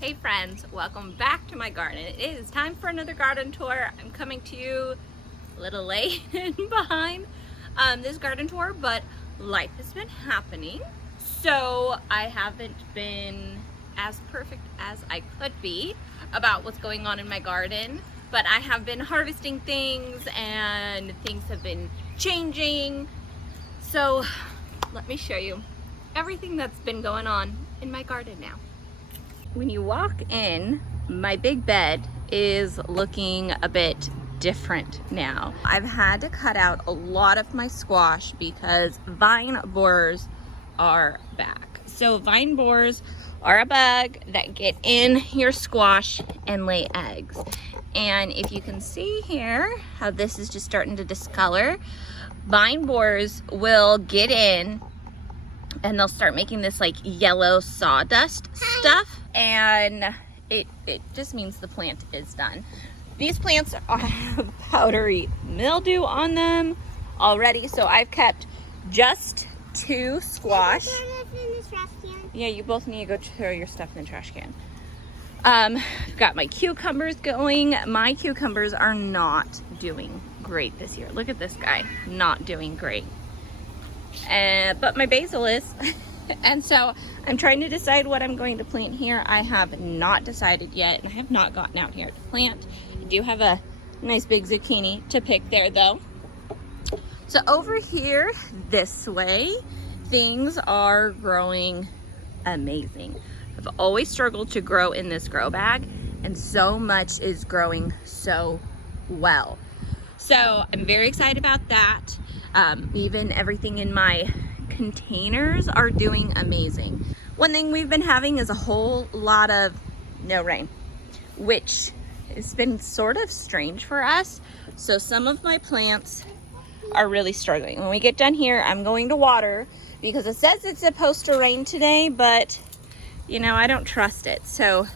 Hey friends, welcome back to my garden. It is time for another garden tour. I'm coming to you a little late behind this garden tour, but life has been happening. So I haven't been as perfect as I could be about what's going on in my garden, but I have been harvesting things and things have been changing. So let me show you everything that's been going on in my garden now. When you walk in, my big bed is looking a bit different now. I've had to cut out a lot of my squash because vine borers are back. So vine borers are a bug that get in your squash and lay eggs. And if you can see here how this is just starting to discolor, vine borers will get in and they'll start making this like yellow sawdust stuff, and it just means the plant is done. These plants have powdery mildew on them already, so I've kept just 2 squash. Yeah, you both need to go throw your stuff in the trash can. I've got my cucumbers going. My cucumbers are not doing great this year. Look at this guy, not doing great. But my basil is. And so I'm trying to decide what I'm going to plant here. I have not decided yet, and I have not gotten out here to plant. I do have a nice big zucchini to pick there though. So over here this way, things are growing amazing. I've always struggled to grow in this grow bag, and so much is growing so well. So I'm very excited about that. Even everything in my containers are doing amazing. One thing we've been having is a whole lot of no rain, which has been sort of strange for us. So some of my plants are really struggling. When we get done here, I'm going to water because it says it's supposed to rain today, but you know, I don't trust it. So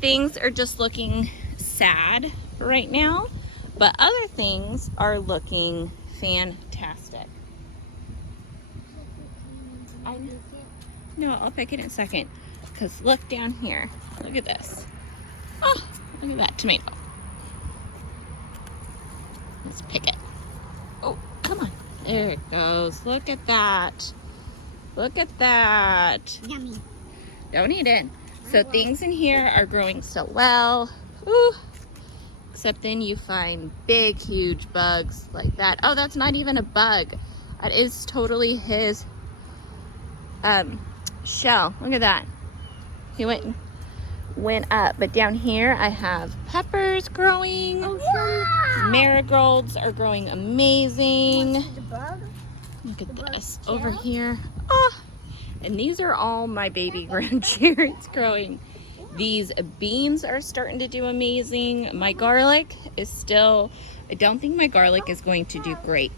things are just looking sad right now, but other things are looking fantastic. No, I'll pick it in a second. Because look down here. Look at this. Oh, look at that tomato. Let's pick it. Oh, come on. There it goes. Look at that. Look at that. Yummy. Don't eat it. So things in here are growing so well. Ooh. Except then you find big, huge bugs like that. Oh, that's not even a bug. That is totally his shell. Look at that. He went up. But down here I have peppers growing. Wow. Marigolds are growing amazing. The bug? Look at this over here. Oh, and these are all my baby ground cherries growing. These beans are starting to do amazing. My garlic is still, I don't think my garlic is going to do great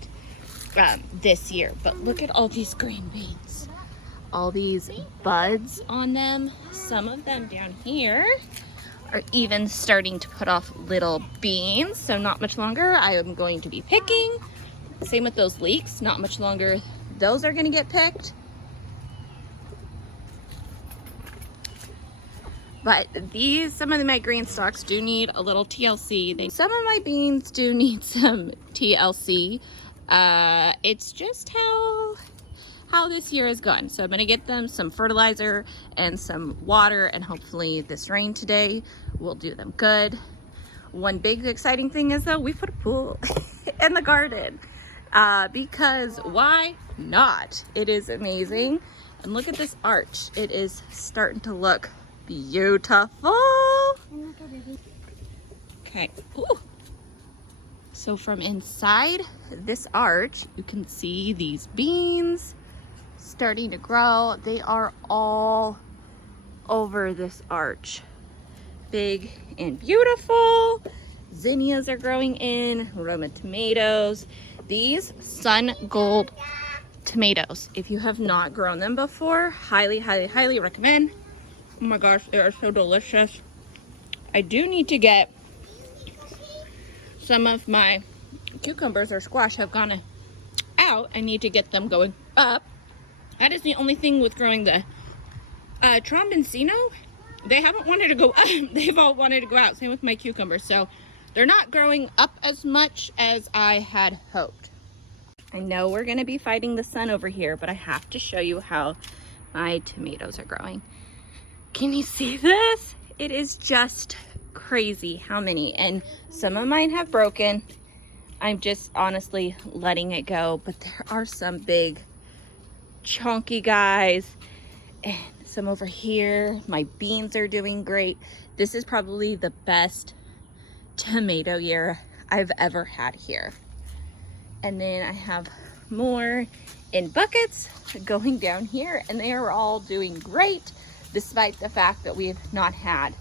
this year, but look at all these green beans. All these buds on them. Some of them down here are even starting to put off little beans. So not much longer I am going to be picking. Same with those leeks. Not much longer those are going to get picked. But some of my green stalks do need a little TLC. Some of my beans do need some TLC. It's just how this year has gone. So I'm gonna get them some fertilizer and some water, and hopefully this rain today will do them good. One big exciting thing is though, we put a pool in the garden because why not? It is amazing. And look at this arch. It is starting to look beautiful. Okay. Ooh. So from inside this arch, you can see these beans starting to grow. They are all over this arch. Big and beautiful. Zinnias are growing in, Roma tomatoes. These sun gold tomatoes, if you have not grown them before, highly, highly, highly recommend. Oh my gosh, they are so delicious. I do need to get some of my cucumbers or squash have gone out. I need to get them going up. That is the only thing with growing the Tromboncino they haven't wanted to go up. They've all wanted to go out. Same with my cucumbers. So they're not growing up as much as I had hoped. I know we're going to be fighting the sun over here, but I have to show you how my tomatoes are growing. Can you see this? It is just crazy how many. And some of mine have broken. I'm just honestly letting it go. But there are some big chunky guys. And some over here. My beans are doing great. This is probably the best tomato year I've ever had here. And then I have more in buckets going down here, and they are all doing great despite the fact that we have not had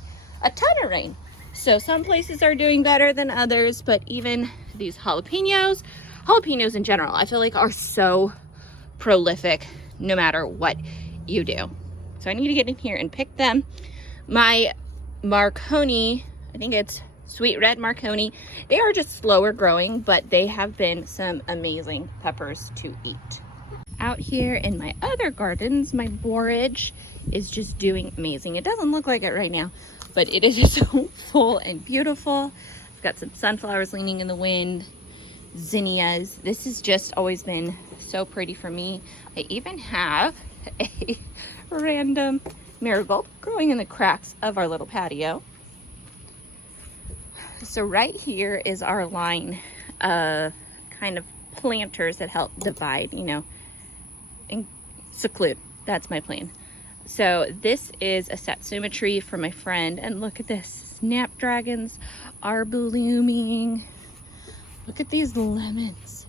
a ton of rain. So some places are doing better than others, but even these jalapenos in general, I feel like are so prolific no matter what you do. So I need to get in here and pick them. My Marconi, I think it's sweet red Marconi, they are just slower growing, but they have been some amazing peppers to eat. Out here in my other gardens, my borage is just doing amazing. It doesn't look like it right now, but it is just so full and beautiful. I've got some sunflowers leaning in the wind, zinnias. This has just always been so pretty for me. I even have a random marigold growing in the cracks of our little patio. So right here is our line of kind of planters that help divide, you know, and seclude. That's my plan. So this is a satsuma tree for my friend, and look at this. Snapdragons are blooming. Look at these lemons.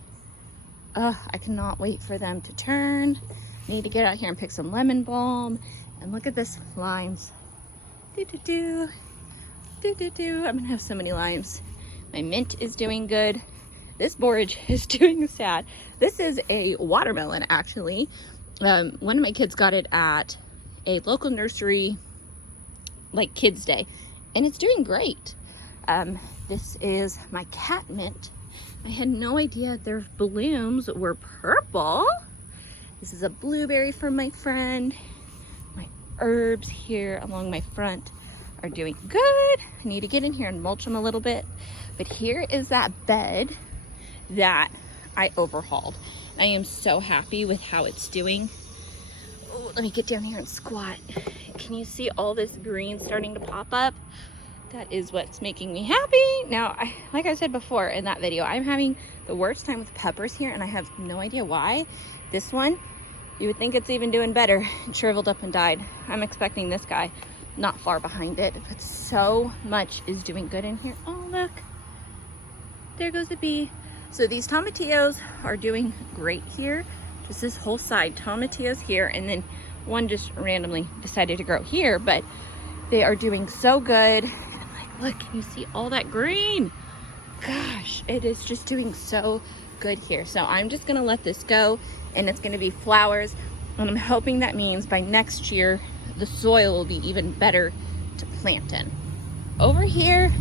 I cannot wait for them to turn. Need to get out here and pick some lemon balm. And look at this limes. Do-do-do. Do-do-do. I'm gonna have so many limes. My mint is doing good. This borage is doing sad. This is a watermelon, actually. One of my kids got it at a local nursery, like Kids Day, and it's doing great. This is my cat mint. I had no idea their blooms were purple. This is a blueberry from my friend. My herbs here along my front are doing good. I need to get in here and mulch them a little bit. But here is that bed that I overhauled. I am so happy with how it's doing. Oh, let me get down here and squat. Can you see all this green starting to pop up? That is what's making me happy. Now, like I said before in that video, I'm having the worst time with peppers here, and I have no idea why. This one, you would think it's even doing better. It shriveled up and died. I'm expecting this guy not far behind it, but so much is doing good in here. Oh, look. There goes a bee. So these tomatillos are doing great here. Just this whole side, tomatillos here, and then one just randomly decided to grow here, but they are doing so good. Look, can you see all that green? Gosh, it is just doing so good here. So I'm just gonna let this go, and it's gonna be flowers. And I'm hoping that means by next year, the soil will be even better to plant in. Over here,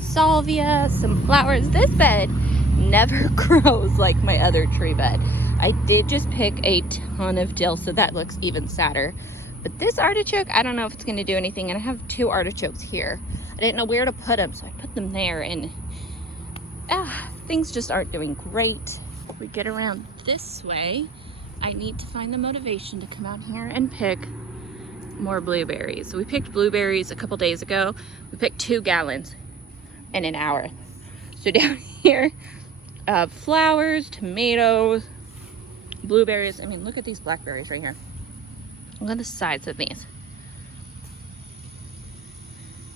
salvia, some flowers. This bed never grows like my other tree bed. I did just pick a ton of dill, so that looks even sadder. But this artichoke, I don't know if it's gonna do anything, and I have 2 artichokes here. I didn't know where to put them, so I put them there, and things just aren't doing great. If we get around this way, I need to find the motivation to come out here and pick more blueberries. So we picked blueberries a couple days ago. We picked 2 gallons in an hour. So down here, flowers, tomatoes, blueberries. I mean, look at these blackberries right here. Look at the sides of these.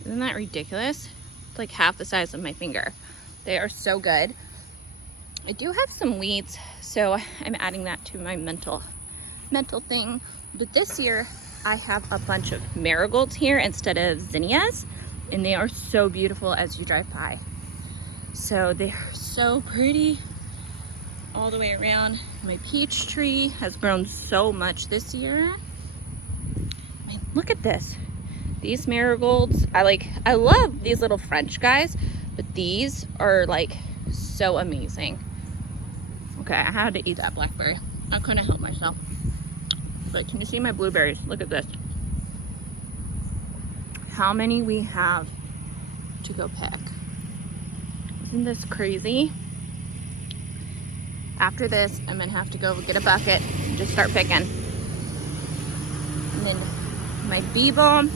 Isn't that ridiculous? It's like half the size of my finger. They are so good. I do have some weeds, so I'm adding that to my mental thing. But this year, I have a bunch of marigolds here instead of zinnias, and they are so beautiful as you drive by. So they are so pretty all the way around. My peach tree has grown so much this year. I mean, look at this. These marigolds, I love these little French guys, but these are like so amazing. Okay, I had to eat that blackberry. I couldn't help myself. But can you see my blueberries? Look at this. how many we have to go pick. Isn't this crazy? After this, I'm gonna have to go get a bucket and just start picking. And then my bee balm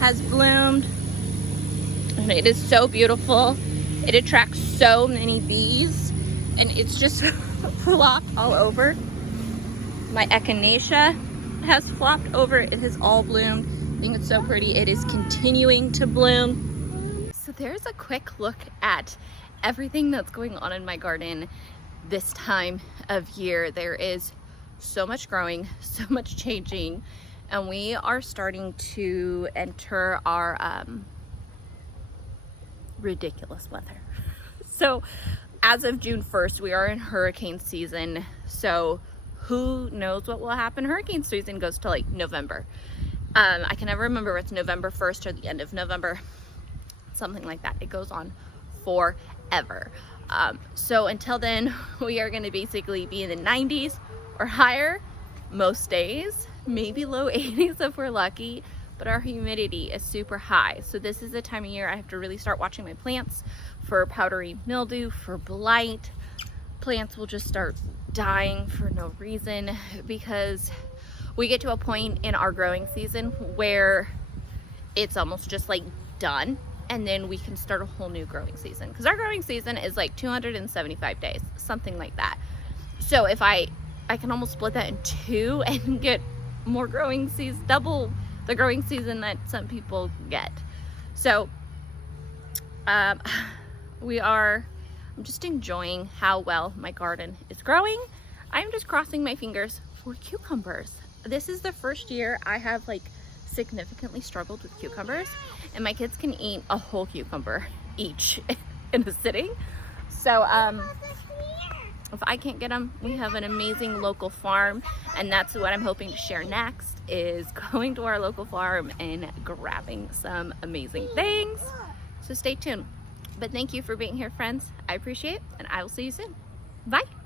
has bloomed, and it is so beautiful. It attracts so many bees, and it's just flopped all over. My echinacea has flopped over. It has all bloomed. I think it's so pretty. It is continuing to bloom. So there's a quick look at everything that's going on in my garden this time of year. There is so much growing, so much changing, and we are starting to enter our ridiculous weather. So as of June 1st, we are in hurricane season. So who knows what will happen? Hurricane season goes to like November. I can never remember if it's November 1st or the end of November, something like that. It goes on forever. So until then, we are going to basically be in the 90s or higher most days, maybe low 80s if we're lucky, but our humidity is super high. So this is the time of year I have to really start watching my plants for powdery mildew, for blight. Plants will just start dying for no reason because we get to a point in our growing season where it's almost just like done, and then we can start a whole new growing season, because our growing season is like 275 days, something like that. So if I can almost split that in two and get more growing season, double the growing season that some people get. So I'm just enjoying how well my garden is growing. I'm just crossing my fingers for cucumbers. This is the first year I have like significantly struggled with cucumbers, and my kids can eat a whole cucumber each in a sitting. So if I can't get them, we have an amazing local farm, and that's what I'm hoping to share next, is going to our local farm and grabbing some amazing things. So stay tuned. But thank you for being here, friends. I appreciate it, and I will see you soon. Bye.